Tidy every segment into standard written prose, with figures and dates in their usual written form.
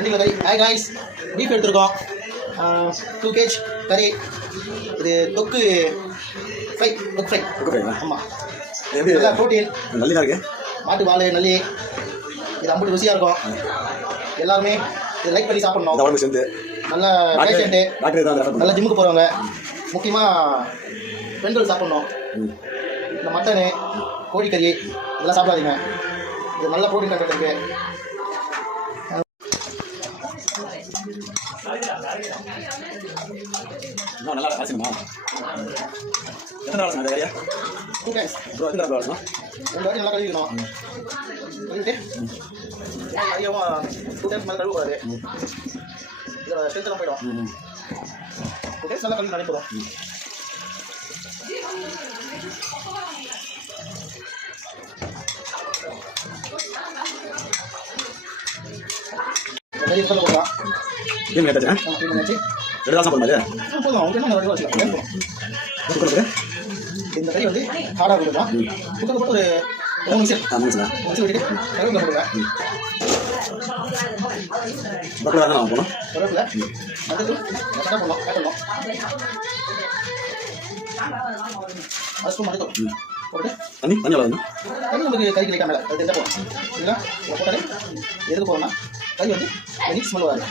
2 kilo கறி. Hi guys, beef எடுத்துருக்கோம். 2 kg கறி. இது தொக்கு ஃப்ரை. ஆமாம், நல்லா ப்ரோட்டீன். நல்லி தான் இருக்கு. மாட்டு வாழை நல்லி. இது அம்புட்டு ருசியாக இருக்கும். எல்லாருமே இதை லைக் பண்ணி சாப்பிட்ணும். உடம்பு சேர்ந்து நல்லா பேஷண்ட்டு, நல்லா ஜிம்முக்கு போகிறவங்க, முக்கியமாக பெண்கள் சாப்பிட்ணும். இந்த மட்டனு, கோழிக்கறி இதெல்லாம் சாப்பிடாதீங்க. இது நல்ல ப்ரோட்டீன் கண்டென்ட் இருக்குது. நல்லா அரிசிமா எத்தனை நாள் நிறையா 2 times. 2 வாட்டி நல்லா கழுவிக்கணும். கழுவிட்டு அதிகமாக 2 times மேலே கழுவக்கூடாது. இதோட ஸ்ட்ரென்த்லாம் போயிடும். 2 times நல்லா கழுவி நடைபெறும். நிறைய சொல்ல போகலாம். க்ளீன் பண்ணியாச்சு. க்ளீன் பண்ணியாச்சு. 2 தான் சாப்பிட மாதிரி போதும். அவங்க என்ன நிறைய வச்சுக்கலாம். இந்த கறி வந்து ஹார்டாக கொடுக்கலாம். குக்கரில் போட்டு ஒரு 3 நிமிஷம் விட்டுட்டு கருவேப்பிலை போடுவேன். கருவேப்பிலை மஞ்சள் தூள் போடலாம். காட்டணும். அது ஸ்பூன் மஞ்சள் தூள் போட்டு தண்ணி நமக்கு கறி கிடைக்காம அது தெரிஞ்சா போகணும். இல்லைன்னா போட்டாலே எதுக்கு போகணும்னா கறி வந்து நெக்ஸ்ட் ஸ்மெல் வராது.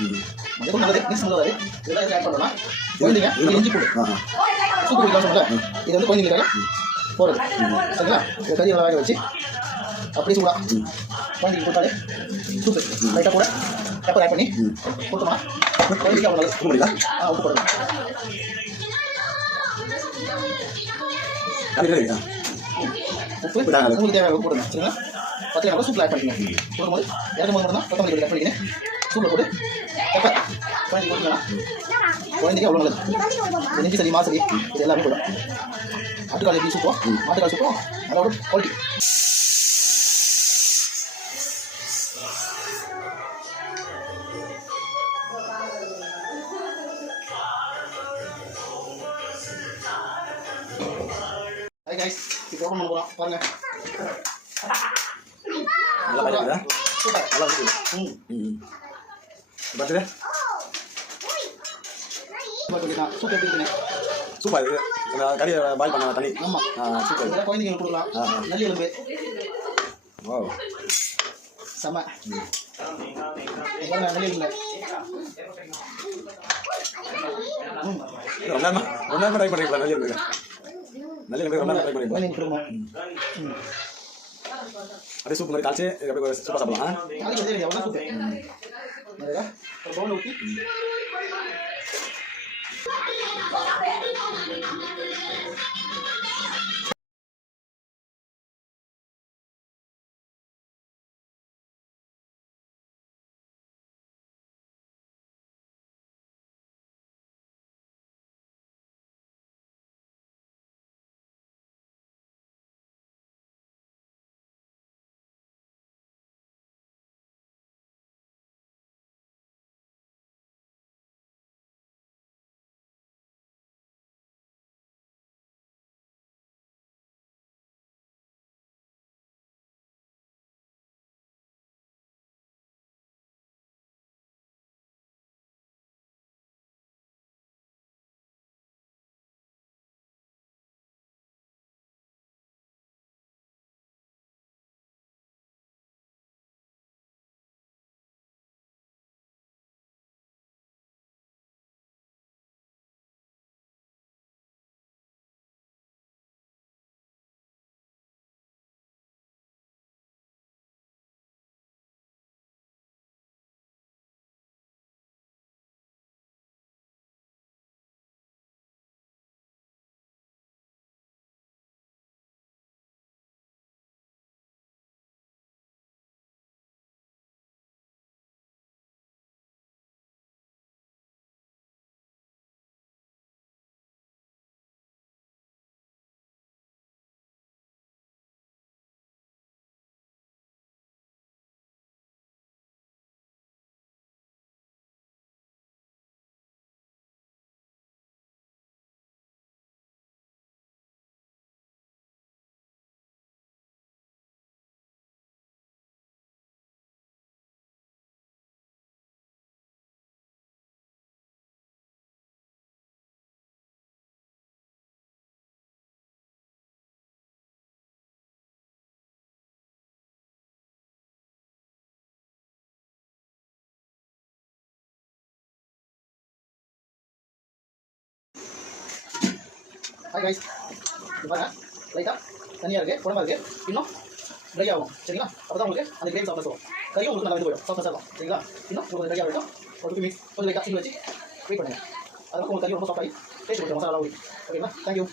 மஞ்சள் தூள் நல்லது, நெக்ஸ்ட் ஸ்மெல் வராது. இதெல்லாம் எதுக்கு ஆட் பண்ணலாம்? குழந்தைங்க இஞ்சி பூடு சூப்பு குடிக்கலாம் சொல்லுங்க. இது வந்து குழந்தைங்களுக்காக போகிறது. சரிங்களா? இந்த கறி நல்லா வேக வச்சு அப்படியே சூடா குழந்தைங்க கொடுத்தாலே சூப்பு லைட்டாக கூட பெப்பர் ஆட் பண்ணி கொடுத்தோம்னா குழந்தைக்கு அவ்வளோ நல்லது. முடியல உப்பு போடுங்க. உப்பு உங்களுக்கு தேவையான உப்பு போடுங்க. சரிங்களா? 10 கூட சூப்பில் ஆட் பண்ணிக்கணும். போடும்போது இறக்கும்போது மட்டும் தான் கொத்தமல்லி ஆட் பண்ணிக்கினேன். சூப்பில் போட்டு பெப்பர் குழந்தைக்கு கொடுத்தீங்கன்னா குழந்தைக்கு அவ்வளோ நல்லது. நெஞ்சு சளி மாசளி இது எல்லாமே போடும். ஆட்டுக்கால் எப்படி சூப்போம், மாட்டுக்கால் சூப்போம், அதோட குவாலிட்டி. ஹாய் கைஸ், இப்போ ஓப்பன் பண்ண போகிறோம். பாருங்கள். சூப்பர். நல்லா இருக்கு. பார்த்துட்டு சூப்பர் எப்படி இருக்குண்ணே? சூப்பர் இது கறியை பாயில் பண்ண தண்ணி. ஆமாம், சூப்பர். இதெல்லாம் குழந்தைங்களுக்கு கொடுக்கலாம். நல்லி எலும்பு ஓ செம்ம. நல்லி எலும்பு ரொம்ப நேரம் ட்ரை பண்ணிருக்கலாம். நல்லி இருக்கு. நல்லி இருக்கு. ரொம்ப நேரம் ட்ரை பண்ணிருக்கலாம். குழந்தைங்க கொடுங்க. அப்படியே சூப் மாதிரி காய்ச்சி அப்படியே சூப்பராக சாப்பிடலாம். நாளைக்கு வந்து எவ்வளோ சூப்பர். ஒரு பவுல் ஊற்றி ஹாய் கைஸ், இது பாருங்க லைட்டாக தனியாக இருக்குது, குழம்பா இருக்குது, இன்னும் ட்ரை ஆகும் சரிங்களா. அப்போ தான் உங்களுக்கு அந்த கிரேவி சாப்பிட சொல்லும். கறியும் உங்களுக்கு நல்லா வந்து போயிடும், சாஃப்டாக இருக்கும் சரிங்களா. இன்னும் உங்களுக்கு ட்ரை ஆகிடும். ஒரு 2 மினிட்ஸ் கொஞ்சம் லைட்டாக சிம்பிள் வச்சு வெயிட் பண்ணுங்கள். அதுக்கு உங்களுக்கு கறி ரொம்ப சாஃப்டாகி டேஸ்ட் கொடுக்கும், மசாலா ஊறி. ஓகேங்களா, தேங்க்யூ.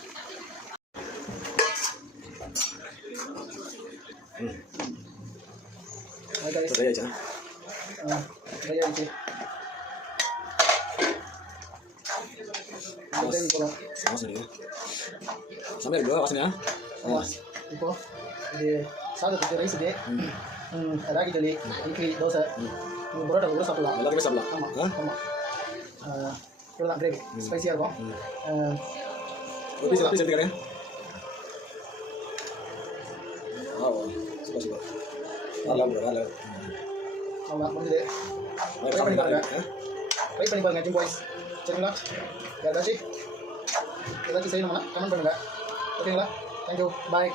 ஹாய் கைஸ், ரெடி ஆயிடுச்சா? ட்ரை ஆகிடுச்சு. கிரேவி போகலாம். வாசனை செம்மையாக இருக்கு வாசனையா? இப்போ இது சாதத்துக்கு ரைஸுக்கு ராகி களி, இட்லி, தோசை, பரோட்டா கூட சாப்பிடலாம். எல்லாத்துக்குமே சாப்பிடலாம். ஆமாம் ஆமாம், இவ்வளோதான் கிரேவி ஸ்பைஸியாக இருக்கும். ஒரு பீஸ் எடுத்துக்கிறேன். Super super. அவ்வளோதான் முடிஞ்சது. ட்ரை பண்ணி பாருங்கள் ஜிம் பாய்ஸ் சரிங்களா. ஏதாச்சும் செய்யணும்னா கமெண்ட் பண்ணுங்கள். ஓகேங்களா, தேங்க்யூ, பாய்.